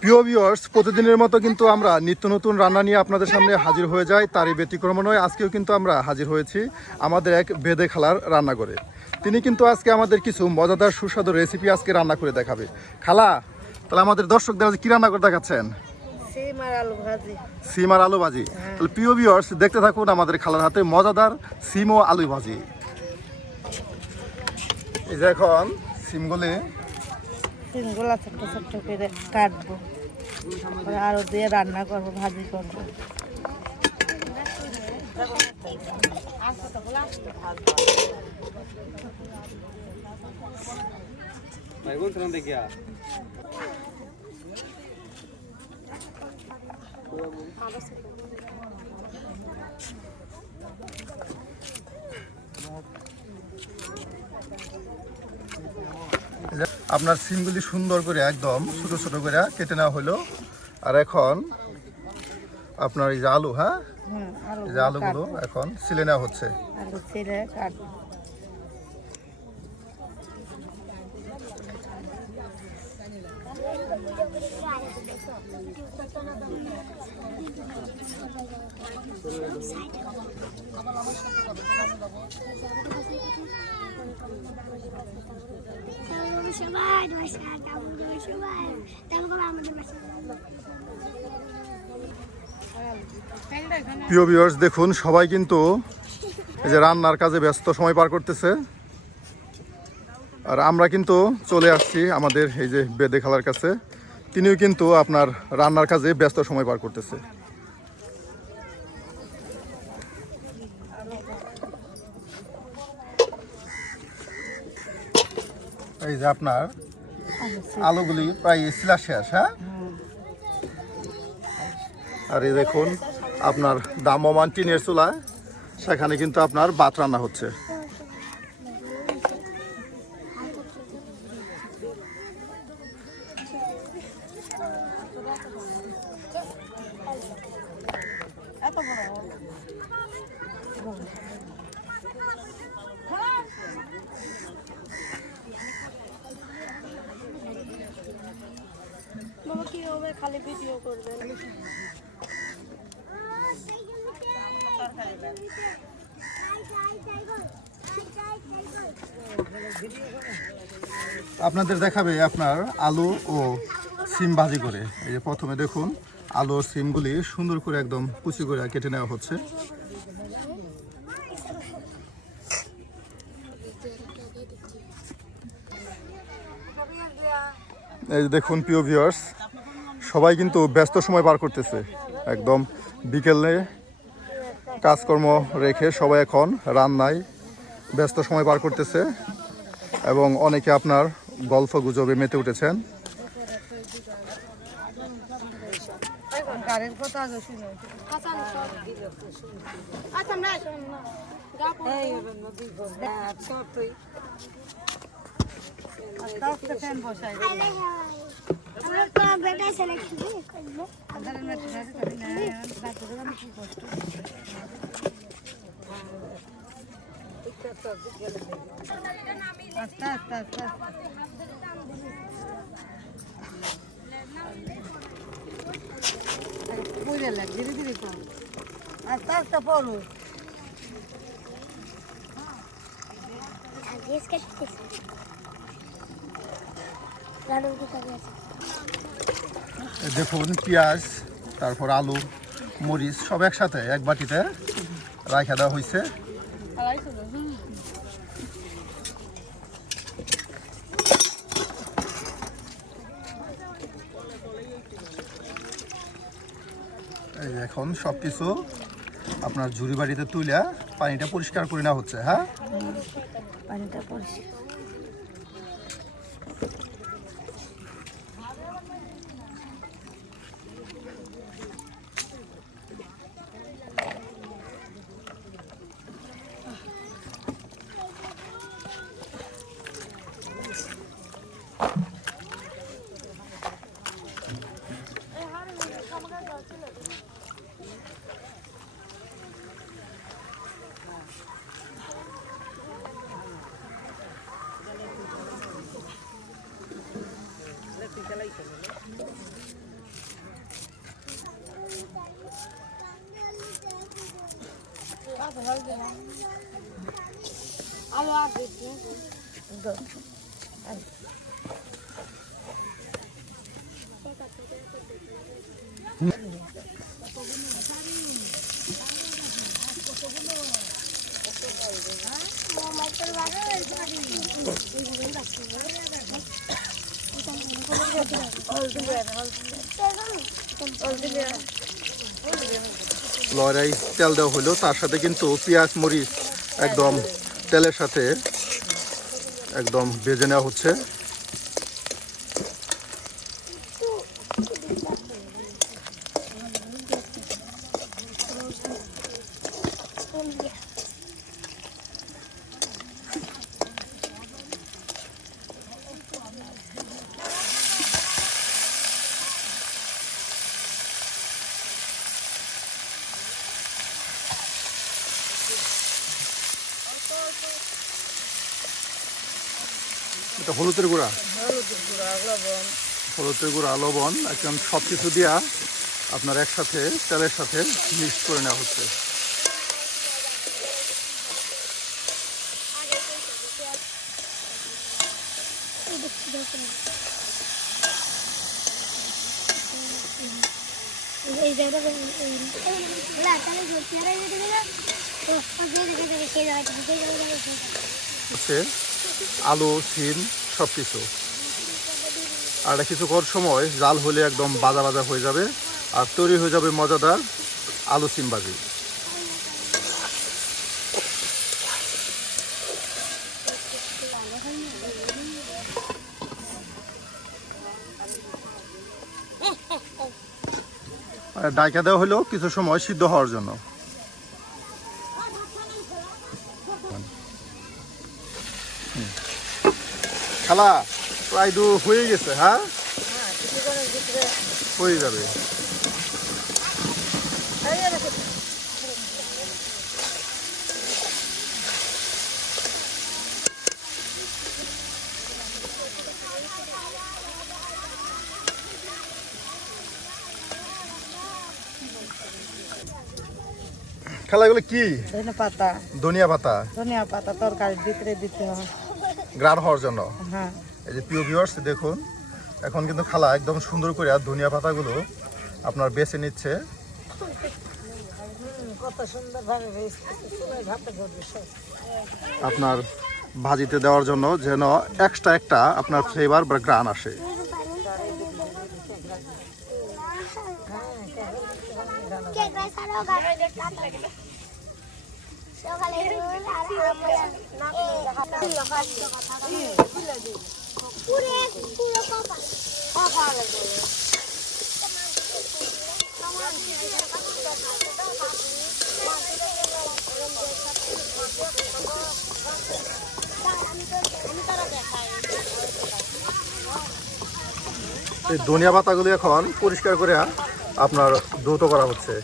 প্রিয় ভিউয়ার্স, প্রতিদিনের মতো কিন্তু আমরা নিত্য নতুন রান্না নিয়ে আপনাদের সামনে হাজির হয়ে যাই। তারই ব্যতিক্রম নয়, আজকেও কিন্তু আমরা হাজির হয়েছি আমাদের এক বেদে খালার রান্না করে। তিনি কিন্তু আজকে আমাদের কিছু মজাদার সুস্বাদু রেসিপি আজকে রান্না করে দেখাবে। খালা, তাহলে আমাদের দর্শকদের কি রান্না করে দেখাচ্ছেন? সিম আর আলু ভাজি। তাহলে প্রিয় ভিউয়ার্স, দেখতে থাকুন আমাদের খালার হাতে মজাদার সিম ও আলু ভাজি। এই যে এখন সিমগুলো ছোট্ট ছোট্ট করে কাটবো, আরো দিয়ে রান্না করবো, ভাজি করবো। আপনার সিমগুলি সুন্দর করে একদম ছোট ছোট করে কেটে নেওয়া হলো। আর এখন আপনার এই যে আলু, হ্যাঁ, এই যে আলুগুলো এখন ছিলে নেওয়া হচ্ছে। আলু ছিলে কাটবো। প্রিয় ভিউয়ার্স, দেখুন সবাই কিন্তু এই যে রান্নার কাজে ব্যস্ত সময় পার করতেছে। আর আমরা কিন্তু চলে আসছি আমাদের এই যে বেদে খালার কাছে। তিনিও কিন্তু আপনার রান্নার কাজে ব্যস্ত সময় পার করতেছে। এই যে আপনার আলুগুলি প্রায় ছিলা শেষ, হ্যাঁ। আর এই দেখুন আপনার দামমান টিনের চুলা, সেখানে কিন্তু আপনার ভাত রান্না হচ্ছে। খালি ভিডিও করবেন। আপনাদের দেখাবে আপনার আলু ও সিম ভাজি করে। এই যে প্রথমে দেখুন আলু ও সিমগুলি সুন্দর করে একদম কুচি করে কেটে নেওয়া হচ্ছে। এই যে দেখুন প্রিয় ভিউয়ার্স, সবাই কিন্তু ব্যস্ত সময় পার করতেছে। একদম বিকেলে কাজকর্ম রেখে সবাই এখন রান্নায় ব্যস্ত সময় পার করতেছে এবং অনেকে আপনার গল্প গুজবে মেতে উঠেছেন। ধীরে ধীরে কর, আস্তে আস্তে পড়ো। দেখুন পেঁয়াজ, তারপর আলু, মরিচ সব একসাথে এক বাটিতে রাখা দেওয়া হয়েছে। এই এখন সবকিছু আপনার ঝুড়ি বাড়িতে তুলে পানিটা পরিষ্কার করে নেওয়া হচ্ছে, হ্যাঁ। পানিটা পরিষ্কার। লড়াই তেল দেওয়া হলো, তার সাথে কিন্তু পেঁয়াজ মরিচ একদম তেলের সাথে একদম ভেজে নেওয়া হচ্ছে। এটা হলুদের গুঁড়া, হলুদের গুঁড়া, লবণ একদম সব কিছু দিয়া আপনার একসাথে তেলের সাথে মিক্স করে নেওয়া হচ্ছে। হচ্ছে আলু সিম সব কিছু। আর এটা কিছুক্ষণ সময় জাল হলে একদম বাজা বাজা হয়ে যাবে আর তৈরি হয়ে যাবে মজাদার আলু সিম ভাজি। ডাইকা দেওয়া হলো কিছু সময় সিদ্ধ হওয়ার জন্য। খালা প্রায় হয়ে গেছে, হ্যাঁ হয়ে যাবে। খালা এগুলো কি? ধনিয়া পাতা। ধনিয়া পাতা, ধনিয়া পাতা তরকারির ভিতরে দিতে হয় গ্রান হওয়ার জন্য। হ্যাঁ। এই যে প্রিয় ভিউয়ার্স দেখুন, এখন কিন্তু খালা একদম সুন্দর করে ধনিয়া পাতাগুলো আপনার বেছে নিচ্ছে। কত সুন্দর ভাবে আপনার ভাজিতে দেওয়ার জন্য যেন এক্সট্রা একটা আপনার ফ্লেভার বা গ্রান আসে। এই ধনিয়া পাতাগুলো এখন পরিষ্কার করে আপনার দ্রুত করা হচ্ছে।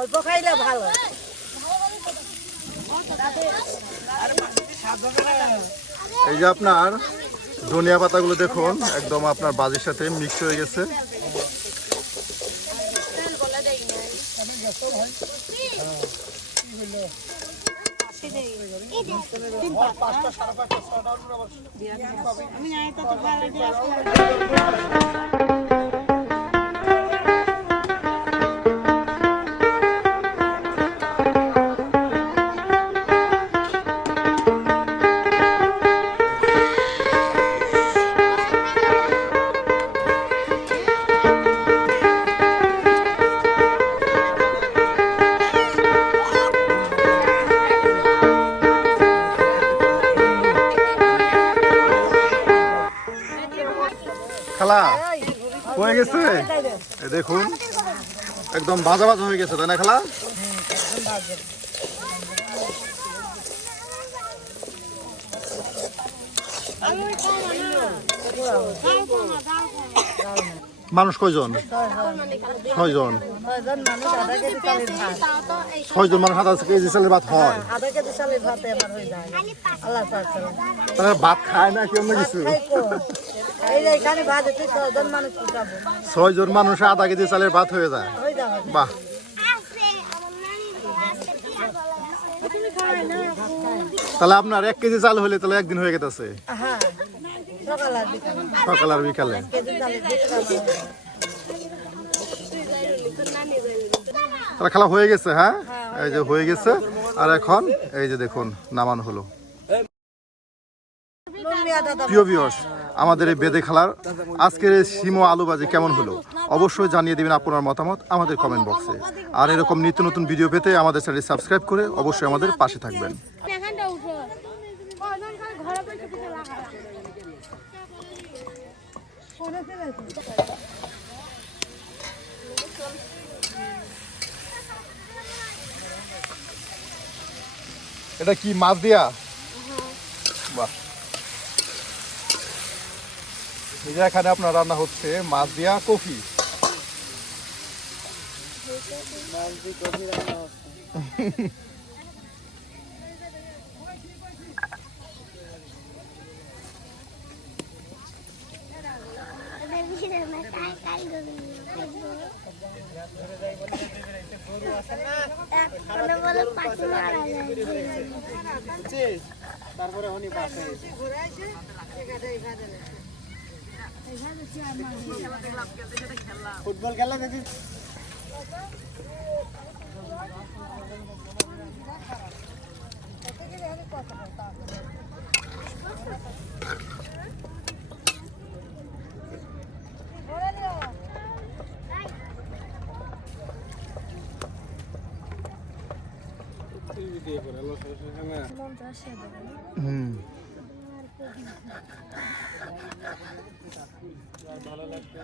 অল্প খাইলে ভালো। এই যে আপনার ধনিয়া পাতাগুলো দেখুন একদম আপনার ভাজির সাথে মিক্স হয়ে গেছে। খালা হয়ে গেছে, দেখুন একদম ভাজা ভাজা হয়ে গেছে, তাই না খালা? ভাজেন। মানুষ কয়জন? 6 জন। 6 জন মানুষ আধা কেজি চালের ভাত। 6 জন মানুষ আধা কেজি চালের ভাত হয়? আধা কেজি চালের ভাতে আমার হয়ে যায়। আল্লাহ পাক। তারা ভাত খায় না কি অন্য কিছু? এই যে এখানে ভাজে 6 জন মানুষ খাবো। 6 জন মানুষে আধা কেজি চালের ভাত হয়ে যায়। হয়ে যাবে। বাহ। তাহলে আপনার 1 কেজি চাল হলে তাহলে একদিন হয়ে গেছে? হ্যাঁ, সকাল আর বিকালে। সকাল আর বিকালে। 1 কেজি চালের ভাত। তাহলে খালা হয়ে গেছে? হ্যাঁ, এই যে হয়ে গেছে। আর এখন এই যে দেখুন নামানো হলো। প্রিয় ভিউয়ার্স, আমাদের এই বেদে খালার আজকের এই শিমো আলু ভাজি কেমন হলো অবশ্যই জানিয়ে দিবেন আপনার মতামত আমাদের কমেন্ট বক্সে। আর এরকম নিত্য নতুন ভিডিও পেতে আমাদের চ্যানেল সাবস্ক্রাইব করে অবশ্যই আমাদের পাশে থাকবেন। এটা কি মাছ দিয়া? বাহ। এই যে এখানে আপনার রান্না হচ্ছে মাছ দিয়া কফি। ফুটবল খেলা দেখি। হুম। ভালো লাগবে।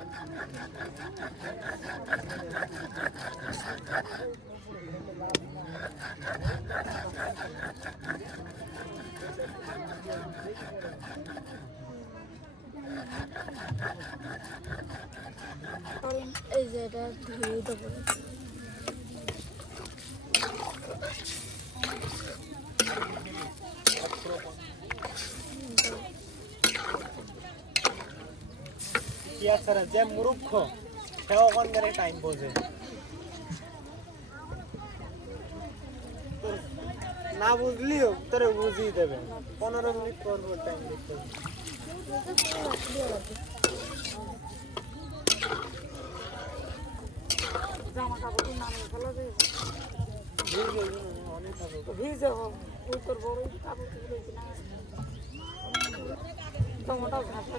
এই যে এটা ধুয়ে দেবো। কি আছে রে যে মূর্খ সেও কোন করে টাইম বোঝে না বুঝলিও তোরে বুঝিয়ে দেবে 15 মিনিট পর পর টাইম দিতে হবে জামা কাপড় নামে ফেলা যায় অনেক হবে ভিজে হোক ওই তোর বড় কাপড় তুলেছি না টমেটো ঘাটে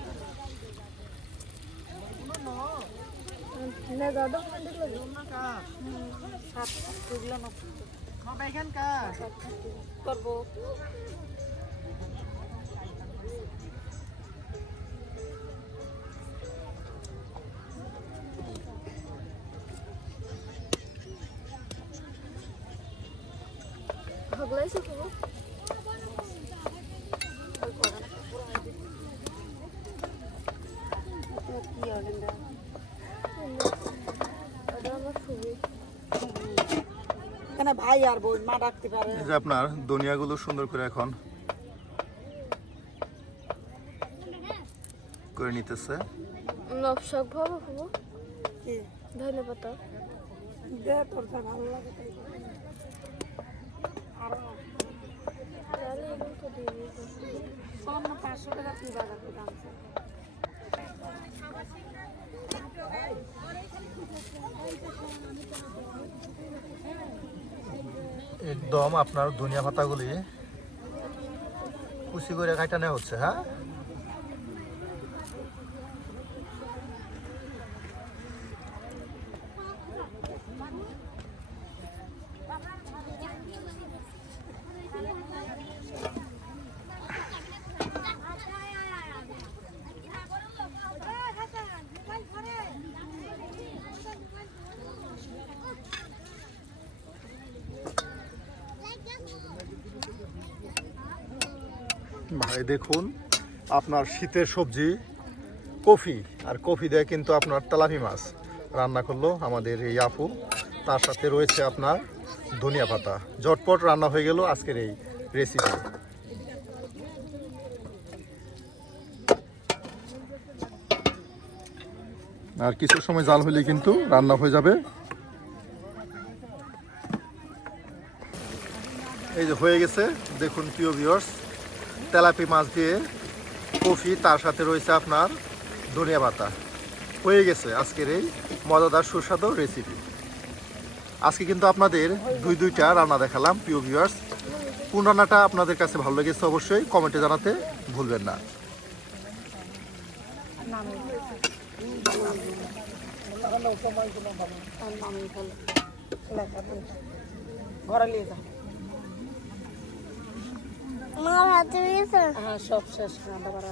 না দাদা সাত তুললো না মা এখান কা করবো ভাগলাইছে কেবল কি অর্ডার আমার খুবই কেন ভাই আর বোন মা ডাকতে পারে এই যে আপনার দুনিয়াগুলো সুন্দর করে এখন করে নিতেছে। নবশাক ভাবো হবো কি ধনে পাতা দে তোর যা ভালো লাগে তাই তাহলে এগুলো তো দিয়ে দিয়েছে। সামনে 500 টাকা তুই বাজার করে আনছে একদম আপনার ধনিয়া পাতাগুলি কুচি করে কাটা নেওয়া হচ্ছে। হ্যাঁ, ভাই দেখুন আপনার শীতের সবজি কফি, আর কফি দিয়ে কিন্তু আপনার তেলাপি মাছ রান্না করলো আমাদের এই আপু। তার সাথে রয়েছে আপনার ধনিয়া পাতা। ঝটপট রান্না হয়ে গেল আজকের এই রেসিপি। আর কিছু সময় জাল হলে কিন্তু রান্না হয়ে যাবে। এই যে হয়ে গেছে দেখুন প্রিয় ভিউয়ার্স, তেলাপি মাছ দিয়ে কফি, তার সাথে রয়েছে আপনার ধনিয়া পাতা। হয়ে গেছে আজকের এই মজাদার সুস্বাদু রেসিপি। আজকে কিন্তু আপনাদের দুইটা রান্না দেখালাম প্রিয় ভিউয়ার্স। কোন রান্নাটা আপনাদের কাছে ভালো লেগেছে অবশ্যই কমেন্টে জানাতে ভুলবেন না। ঘরে নিয়ে যা। আমার হাতে দিয়েছে হ্যাঁ সব শেষ রান্না করা।